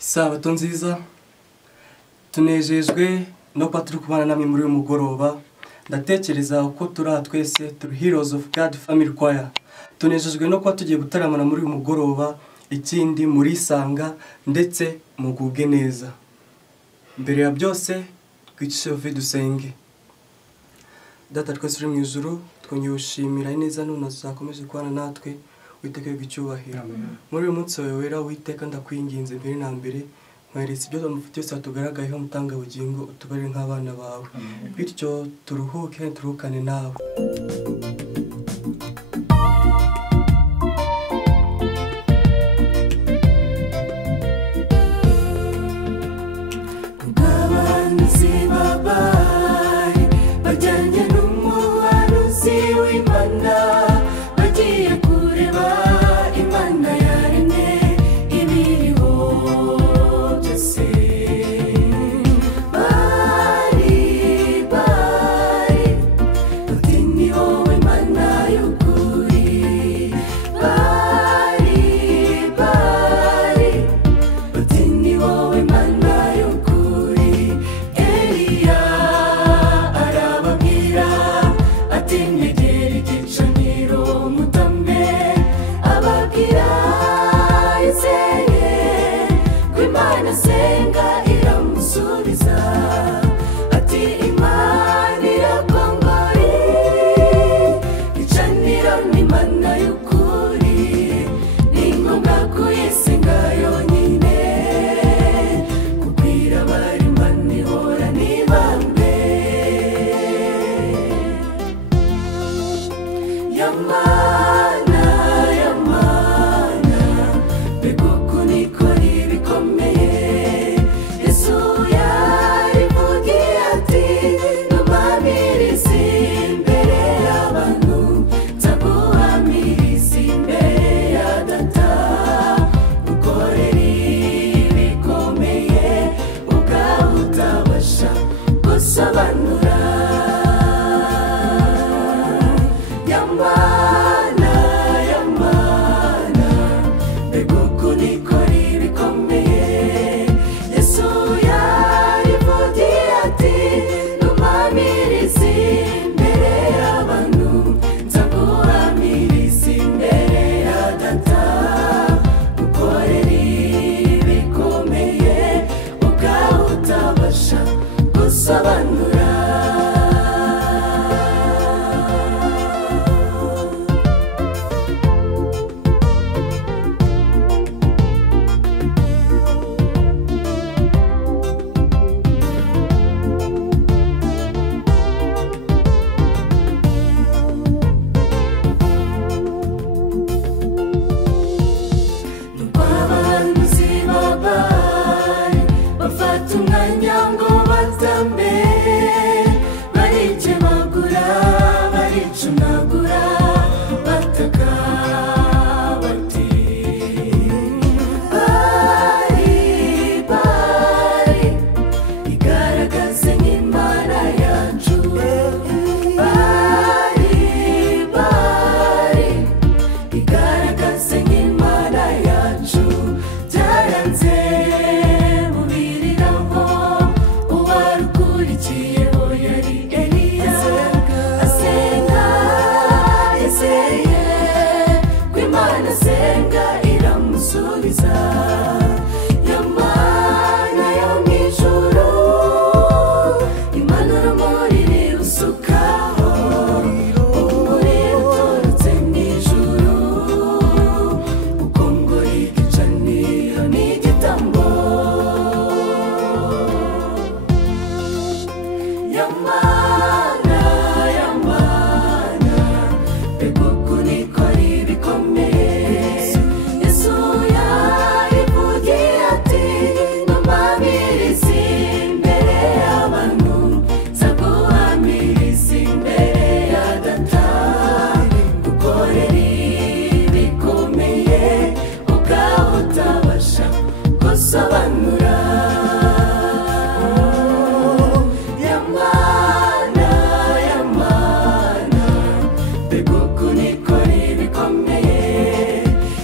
Isabato nziza tunejejwe no kuba turi kubana namwe muri uyu mugoroba. Ndatekereza uko turi twese turi Heroes of God Family Choir. Tunejejwe no kuba tugiye gutaramana muri uyu mugoroba, ikindi muri sanga ndetse mugubwe neza. Mbere ya byose twicishe dusenge. Data twese uri mu ijuru, twongeye gushimira neza none uzakomeje kubana natwe, witeke icyubahiro. Muri uyu munsi wawe wera witeka ndakwinginze mbere na mbere, mweretse ibyo amufite yose atugaragayeho mutanga bugingo, utubare nk'abana bawe. Bityo turuhuke turukane nawe.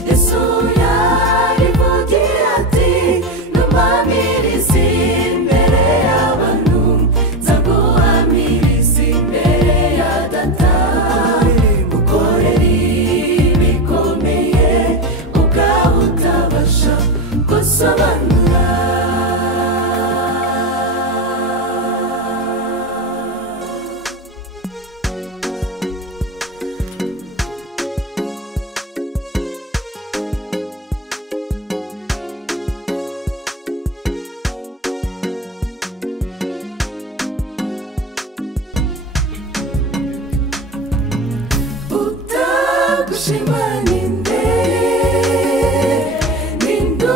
Yesu yarivugiye ati gusobanura. Utagushima ninde, ninde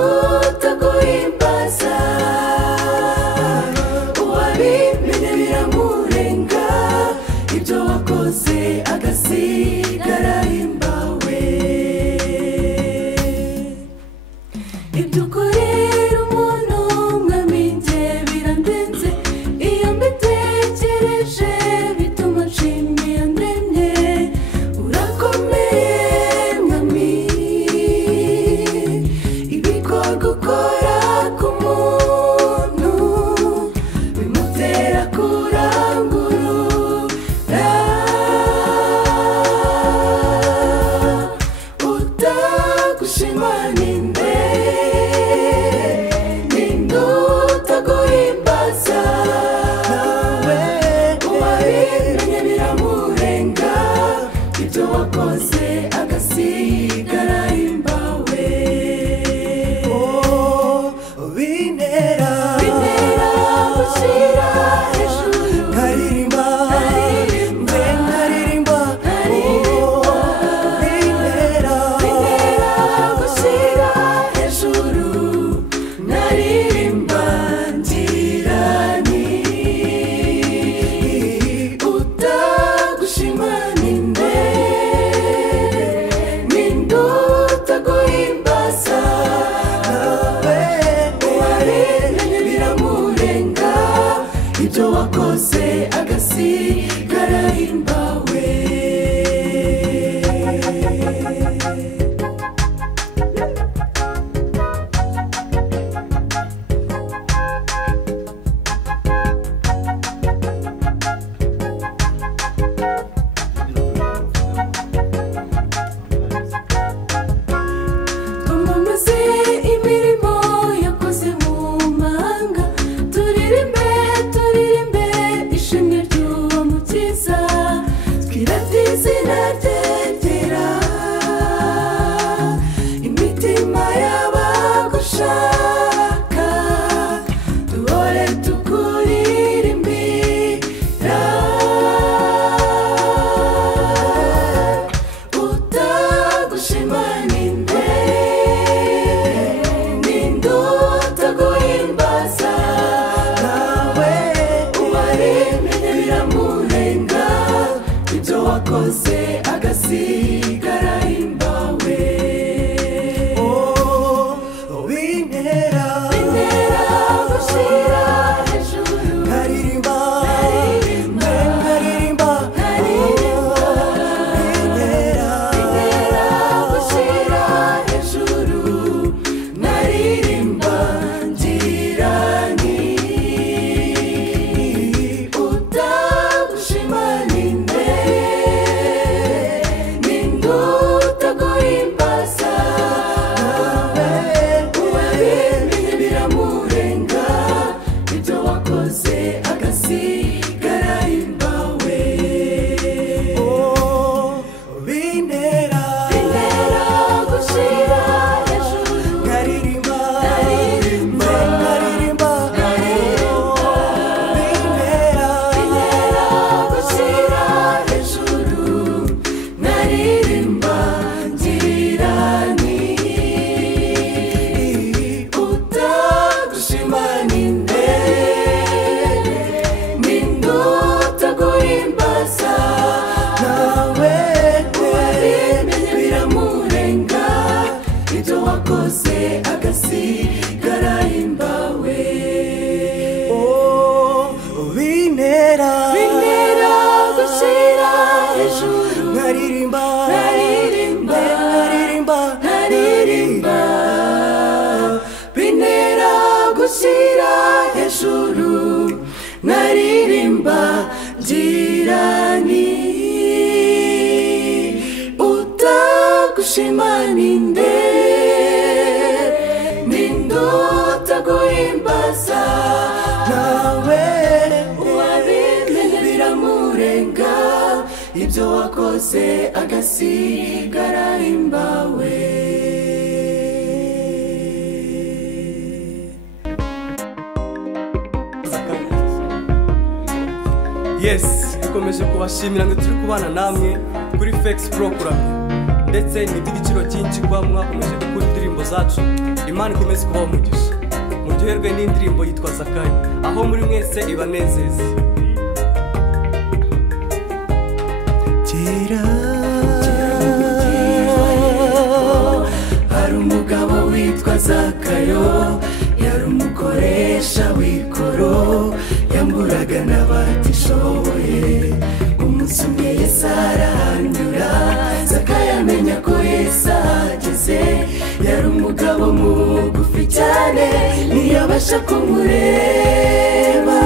utaguhimbaza, uwabimenye biramurenga, ibyo wakoze agasigara ahimbawe. Ibyo ukorera umuntu mwami njye birandenze, iyo mbitekereje bituma nshimira ndemye. Urakomeye mwami, ibikorwa ukora ku muntu bimutera kurangurura. Utagushima ninde, ninde utaguhimbaza, uwabimenye biramurenga, ibyo wakoze agasigara ahimbawe. Bintera gushyira hejuru, nkaririmba nkaririmba bintera gushyira hejuru, naririmba ngira nti utagushima ninde, ninde utaguhimbaza, uwabimenye biramurenga, ibyo wakoze agasigara ahimbawe. Twamamaze imirimo yakoze mu mahanga, turirimbe turirimbe ishimwe ry'uwo mukiza, twirate izina rye ryera, imitima y'abagushaka duhore tukuririmbira. Utagushima ninde, ninde utaguhimbaza, uwabimenye biramurenga, ibyo wakoze agasigara ahimbawe. bintera gushyira hejuru, nkaririmba bintera gushyira hejuru, naririmba ngira nti utagushima ninde, ninde utaguhimbaza, uwabimenye biramurenga, ibyo wakoze agasigara ahimbawe. bintera gushyira hejuru, nkaririmba bintera gushyira hejuru, naririmba ngira nti utagushima ninde, ninde utaguhimbaza, uwabimenye biramurenga, ibyo wakoze agasigara ahimbawe. bintera gushyira hejuru, nkaririmba bintera gushyira hejuru, naririmba ngira nti utagushima ninde, ninde kose agasigara imbawe. Yes, dukomeje kubashimira ngo turi kubana namwe kuri Fex Program, ndetse n'iby'igiciro cyinshi kwa mwakomeje gukora indirimbo zacu. Imana ikomeze kubaho umugisha, muryoherwe n'indirimbo yitwa Zakayo, aho muri mwese ibanezeze. Hari umugabo witwa Zakayo, yari umukoresha w'ikoro, yamburaga n'abatishoboye. Umunsi umwe Yesu arahanyura, Zakayo amenya ko Yesu ahageze. Yari umugabo mugufi cyane, ntiyabasha kumureba.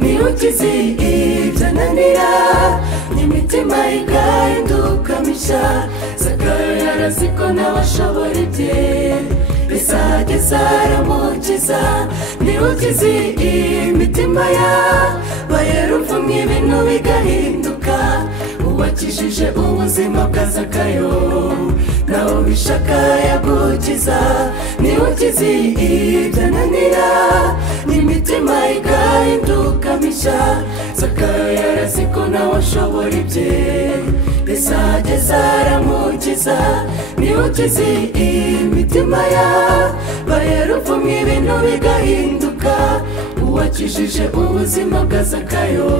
Niwe ukize ibyananira, n'imitima igahinduka mishya. Zakayo yarazi ko nawe ashobora ibye, Yesu ahageze aramukiza. Niwe ukize imitima y'abayeruvumwe, ibintu bigahinduka. Uwakijije ubuzima bwa Zakayo, nawe ubishaka yagukiza. Niwe ukize ibyananira, n'imitima igahinduka mishya. Zakayo yarazi ko nawe ashobora ibye, Yesu ahageze aramukiza. Niwe ukize imitima y'abayeruvumwe, ibintu bigahinduka. Uwakijije ubuzima bwa Zakayo,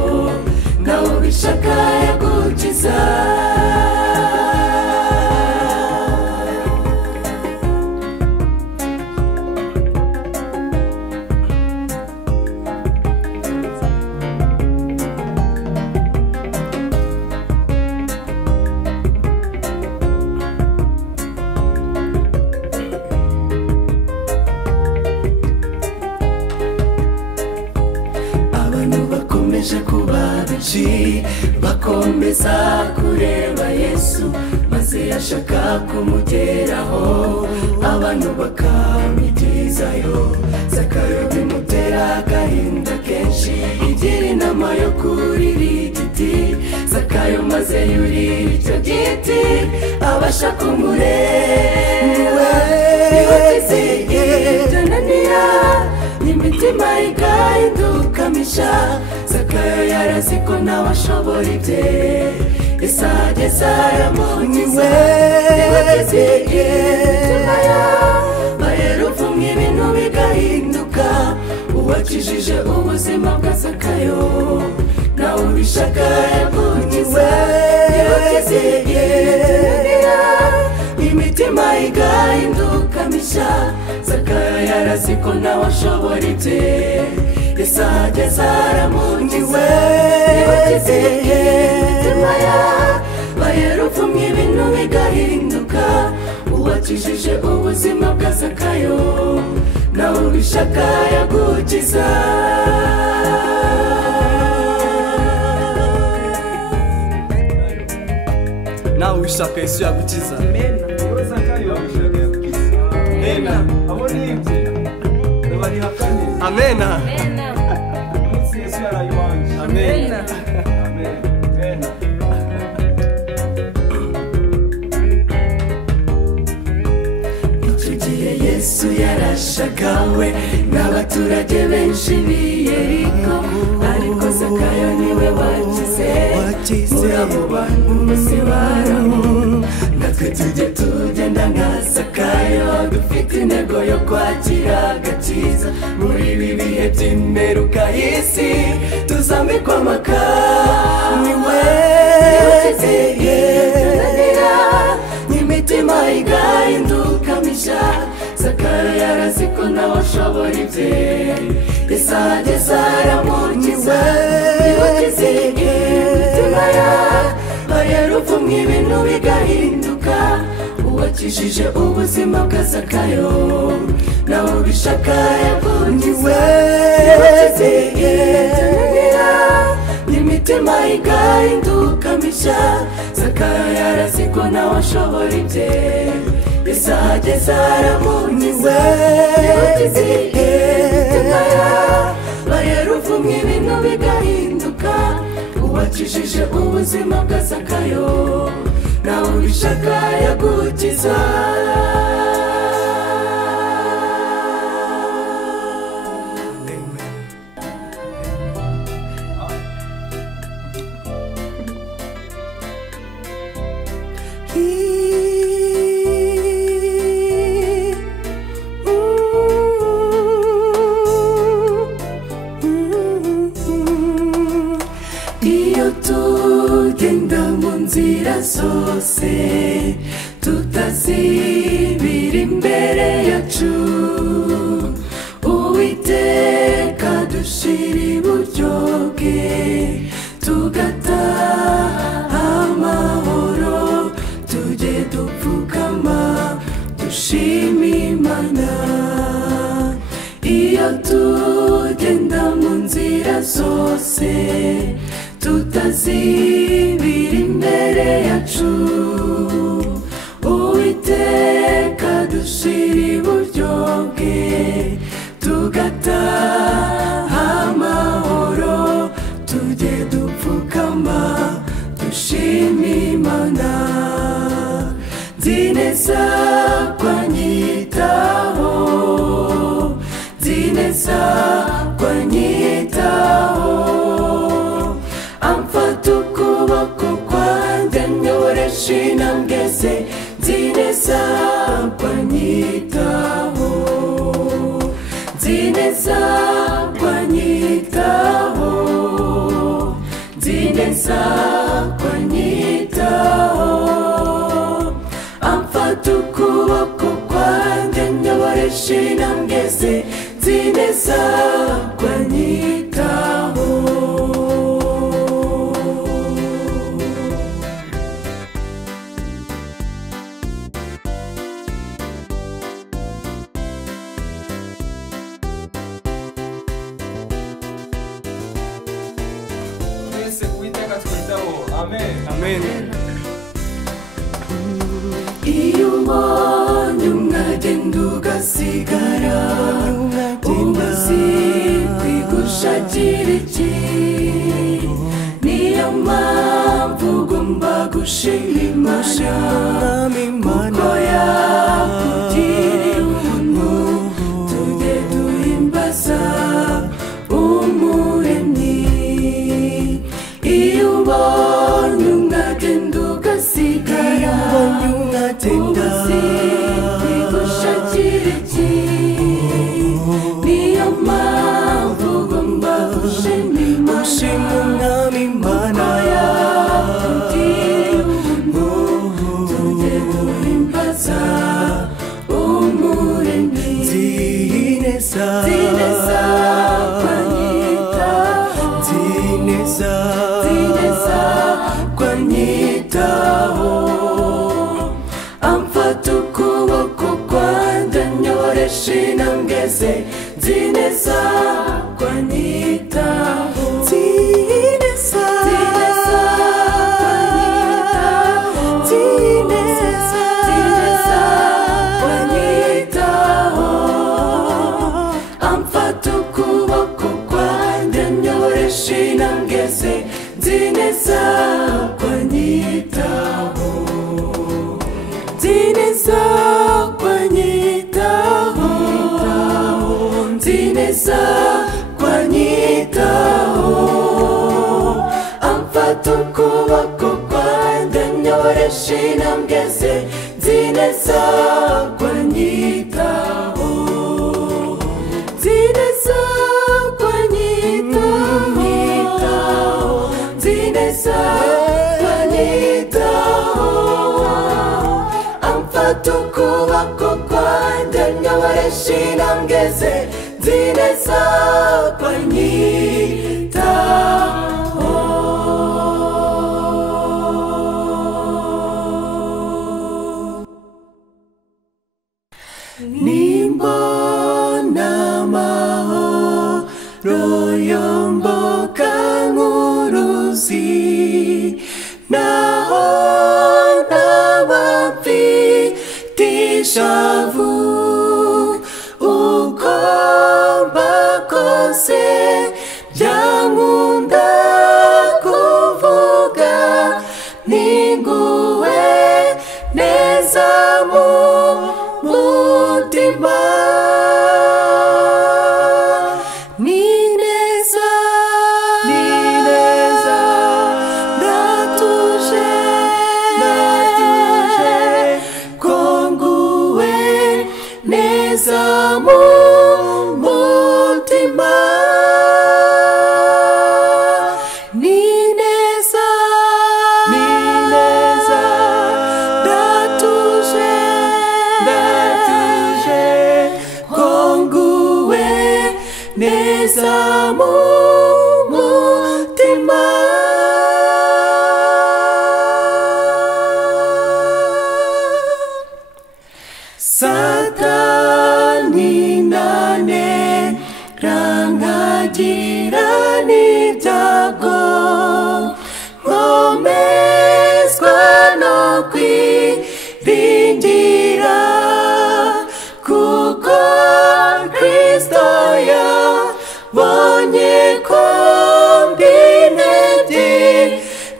nawe ubishaka yagukiza. Kuba benshi bakomeza kureba Yesu, maze yashaka kumugeraho, abantu bakamwigizayo. Zakayo bimutera agahinda kenshi, igira inama yo kurira igiti. Zakayo maze yurira icyo giti, abasha kumureba. Niwe ukize ibyananira, n'imitima igahinduka mishya. Zakayo yarazi ko nawe ashobora ibye, Yesu ahageze aramukiza. Niwe ukize imitima y'abayeruvumwe, ibintu bigahinduka. Uwakijije ubuzima bwa Zakayo, nawe ubishaka yagukiza. Niwe ukize ibyananira, imitima igahinduka mishya. Zakayo yarazi ko nawe ashobora ibye, Yesu ahageze aramukiza. Niwe ukize imitima y'abayeruvumwe, ibintu bigahinduka. Uwakijije ubuzima bwa Zakayo, nawe ubishaka yagukiza. Nawe ubishaka Yesu yagukiza. Amen. Zakayo yagushaka yagukiza. Amen. Abo nibye bari hakane. Amen. Umunsi Yesu yarayibanje. Amen. Amen. Amen. Icyo gihe Yesu yarashagawe n'abaturage benshi b'i Yeriko, ariko Zakayo niwe wakize. Muri abo bantu bose baraho, natwe tujye tugenda nka Zakayo, dufite intego yo kwakira agakiza. Muri ibi bihe by'imperuka y'isi, tuzambikwa amakamba. Niwe ukize ibyananira, n'imitima igahinduka mishya. Zakayo yarazi ko nawe ashobora ibye, Yesu ahageze aramukiza. Niwe ukize imitima y'abayeruvumwe, ibintu bigahinduka. Uwakijije ubuzima bwa Zakayo, nawe ubishaka yagukiza. Niwe ukize ibyananira, n'imitima igahinduka mishya. Zakayo yarazi ko nawe ashobora ibye, Yesu ahageze aramukiza. Niwe ukize imitima y'abayeruvumwe, ibintu bigahinduka. wakijije ubuzima bwa Zakayo nawe ubishaka yagukiza iyo tugenda mu nzira zose tutazibira imbere yacu Uwiteka dushira iburyo bwe tugataha amahoro tujye dupfukama dushima Imana iyo tugenda mu nzira zose tutazibira imbere yacu Uwiteka dushira iburyo bwe tugataha amahoro tujye dupfukama dushima Imana nzi neza ko anyitaho nzi neza ko anyitaho amfata ukuboko kwanjye anyoresha intambwe ze nzi neza ko anyitaho nzi neza ko anyitaho nzi neza ko anyitaho amfata ukuboko kwanjye anyoresha intambwe ze nzi neza ko anyitaho twese Uwiteka twitaho amen amen iyo ubonye umwagenda ugasigara umaze kwigushakira iki niyo mpamvu ugomba gushima Imana kuko yakugiriye ubuntu tujye duhimbaza Umuremyi iyo ubonye umwagenda ugasigara umaze kwigushakira iki niyo mpamvu ugomba gushima Imana yakugiriye ubuntu tujye duhimbaza Umuremyi nzi neza ko anyitaho nzi neza ko anyitaho amfata ukuboko kwanjye anyoresha intambwe ze nzi neza ko anyitaho nzi neza ko anyitaho nzi neza ko anyitaho amfata ukuboko kwanjye anyoresha intambwe ze nzi neza ko anyitaho nzi neza ko anyitaho nzi neza ko anyitaho amfata ukuboko kwanjye anyoresha intambwe ze nzi neza ko anyitaho nzi neza ko anyitaho nzi neza ko anyitaho amfata ukuboko kwanjye anyoresha intambwe ze nzi neza ko anyitaho nimbona amahoro yomboka nk'uruzi naho n'abapfite ishavu uko mbakose byankunda kuvuga neza mu mutima. Satani nanera nkagira n'ibyago, nkomezwa no kwiringira, kuko Kristo yabonye ko ndi intege,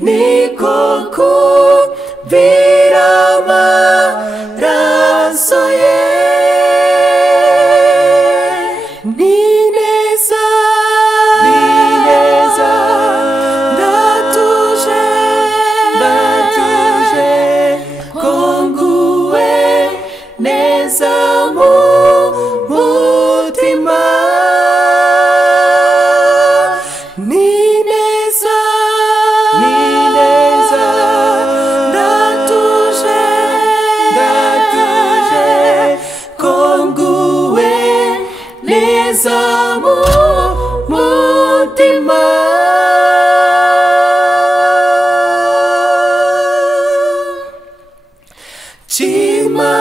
niko kumvira amaraso ye. Ni neza, ndatuje, ko nguwe neza mu mutima. Ni neza, ndatuje, ko nguwe neza mu mutima. Shima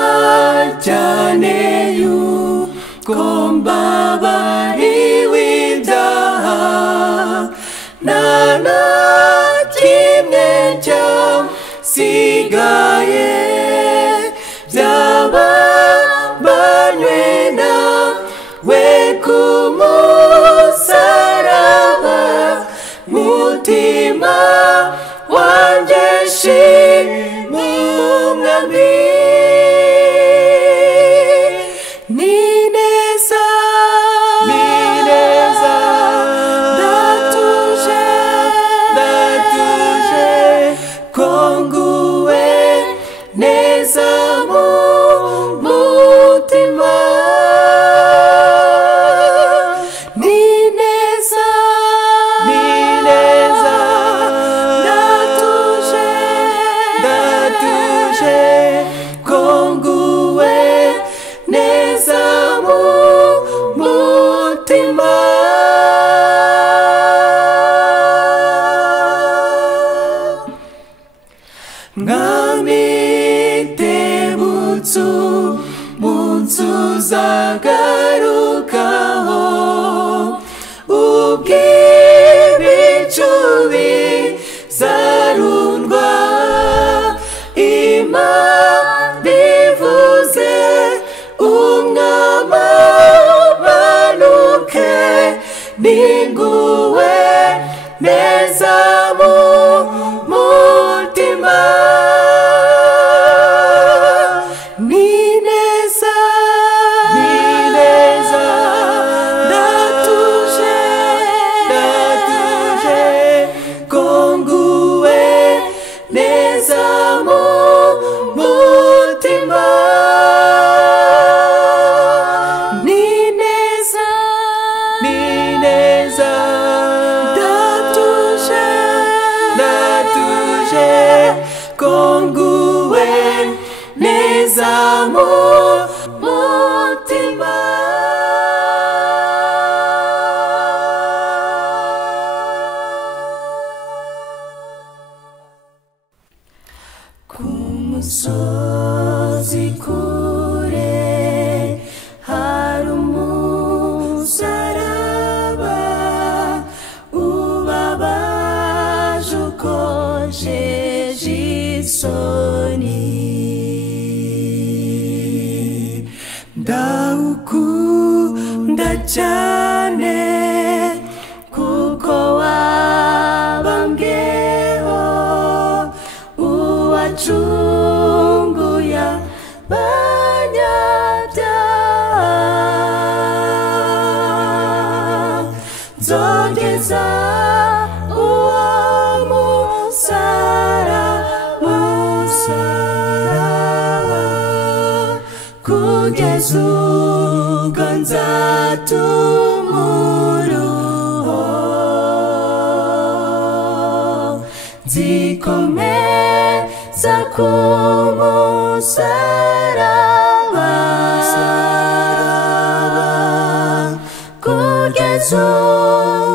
cyane yuko mbabariwe ibyaha, nta na kimwe cyasigaye, byabambanywe nawe ku musaraba. Mutima wanjye shima umwami. Ni neza, ndatuje, ko nguwe neza mu mutima. Ni neza, ndatuje, ko nguwe neza mu mutima. Mwami tebutse umunsi uzagarukaho, ubw'ibicu bizarundwa, Imana ivuze umwami amanuke, ninguwe neza mu mutima. Ni neza, ndatuje, ko nguwe neza mu mutima. Ni neza, ndatuje, ko nguwe neza mu mutima. Ku musozi kure hari umusaraba, ubabaje ukojeje isoni. Ndawukunda cyane kuko wabambweho, uwacunguye abanyabyaha. Nzogeza uwo musaraba, kugeza ubwo nzatumuruho. Nzikomeza ku musaraba, kugeza kugeza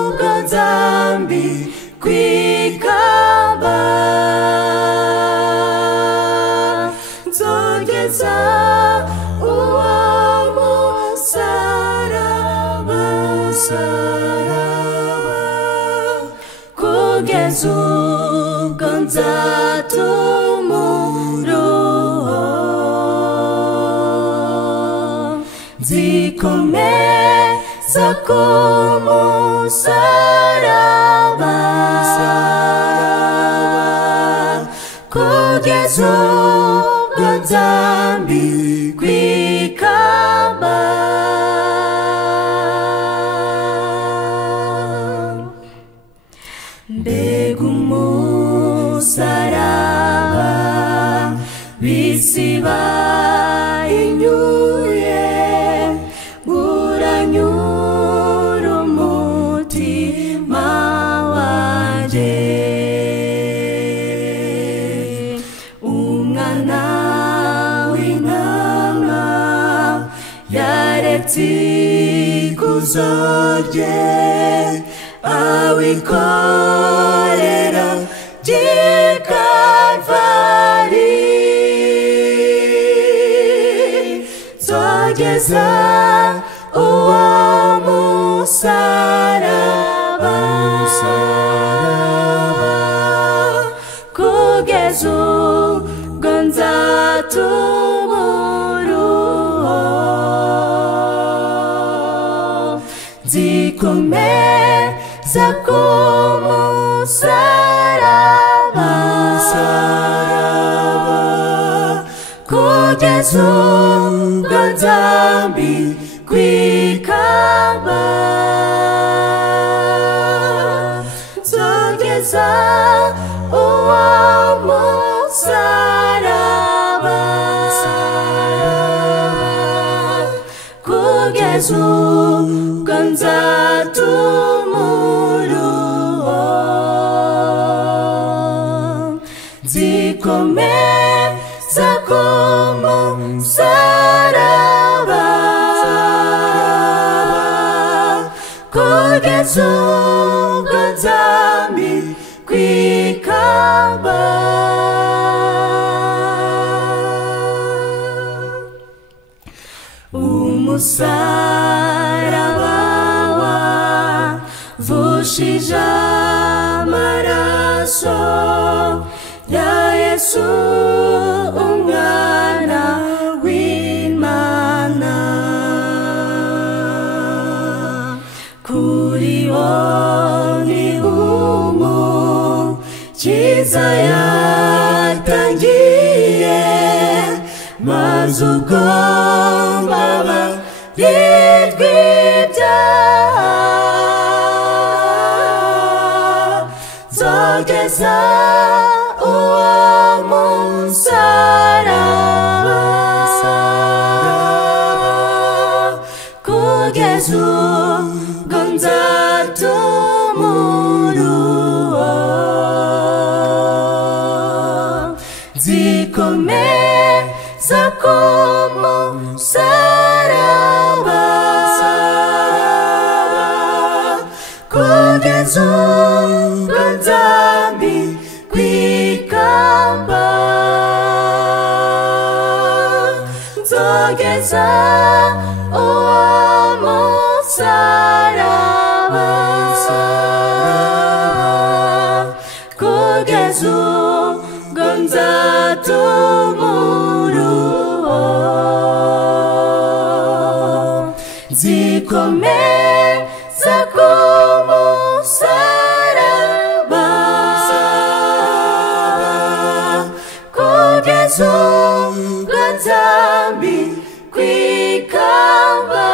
ubwo nzambikwa ikamba nzogeza uwo musaraba kugeza ubwo nzatumura nzikomeza ku musaraba kugeza ubwo nzambikwa ikamba mbega umusaraba bisi bahinyuye uranyura umutima wanjye umwana w'intama yaretse ikuzo rye awikorera Kalvari nzogeza uwo musaraba kugeza ubwo nzatumura nzikomeza ku musaraba kugeza ubwo nzambikwa ikamba nzogeza uwo musaraba kugeza ubwo nzatumura nzikomeza ku musaraba kugeza ubwo nzambikwa ikamba umusaraba wavushije amaraso ya Yesu umwana w'Imana kuri wo niho umukiza yatangiye maze ubwo mbabarirwa ibyaha nzogeza uwo musaraba kugeza ubwo nzatumura nzikomeza ku musaraba kugeza ubwo nzambikwa ikamba nzogeza uwo musaraba kugeza ubwo nzatumura nzikomeza ku musaraba kugeza ubwo nzambikwa ikamba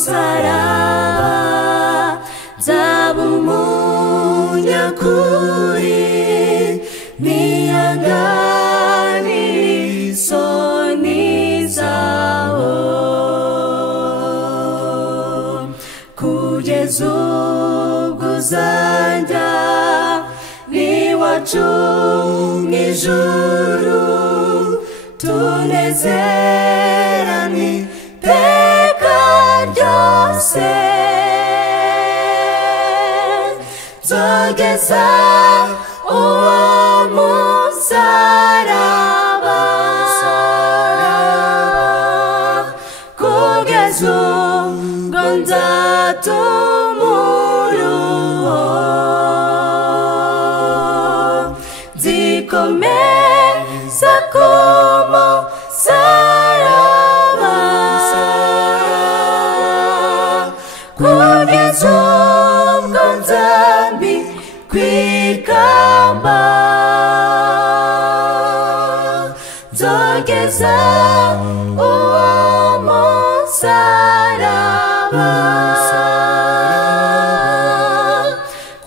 kubw'umusaraba nzaba umunyakuri nihanganira isoni zawo kugeza ubwo uzajya n'iwacu mu ijuru dusezeranye iteka ryose nzogeza uwo musaraba kugeza ubwo nzatumuruho nzikomeza ku musaraba kugeza ubwo nzambikwa ikamba nzogeza uwo musaraba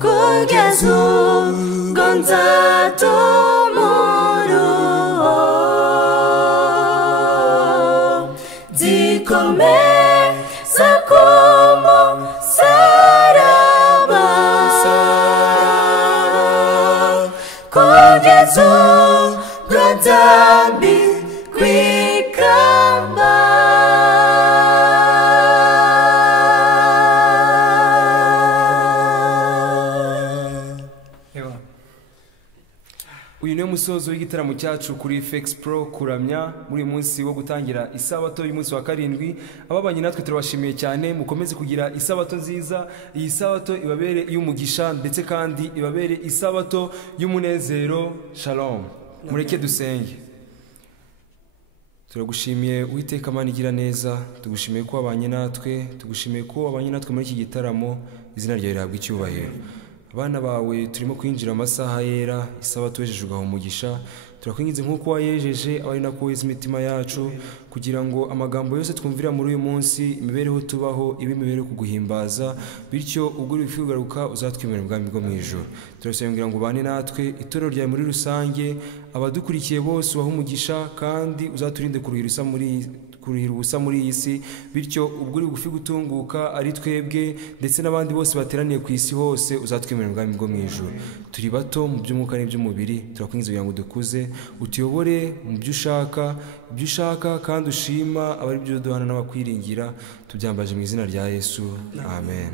kugeza ubwo nzatumuruho nzikomeza ku musaraba kugeza ubwo nzambikwa ikamba uyu niwo musozo w'igitaramo cyacu kuri FX Pro kuramya muri uyu munsi wo gutangira isabato y'umunsi wa karindwi. Ababanye natwe turabashimiye cyane, mukomeze kugira isabato nziza. Iyi sabato ibabere iy'umugisha ndetse kandi ibabere isabato y'umunezero. Shalom. Mureke dusenge. Turagushimiye Uwiteka Mana igira neza, tugushimiye ko wabanye natwe, tugushimiye ko wabanye natwe muri iki gitaramo. Izina ryawe rihabwe icyubahiro. Abana bawe turimo kwinjira amasaha yera, isabato wejeje ugaha umugisha. Turakwinginze nk'uko wayejeje abari nako weza imitima yacu, kugira ngo amagambo yose twumvira muri uyu munsi, imibereho tubaho ibe imibereho kuguhimbaza, bityo ubwo uri kwigaruka uzatwimira ubwami bwo mu ijuru. Turasabira ngo ubane natwe, itorero ryawe muri rusange, abadukurikiye bose ubahe umugisha, kandi uzaturinde kuruhira ubusa muri iyi si, bityo ubwo uri bugufi gutunguka ari twebwe ndetse n'abandi bose bateraniye ku isi hose uzatwemera ubwami bwo mu ijuru. Turi bato mu by'umwuka n'iby'umubiri, turakwinginze kugira ngo dukuze, utuyobore mu byo ushaka kandi ushima, abari byo duhana n'abakwiringira, tubyambaje mu izina rya Yesu, amen.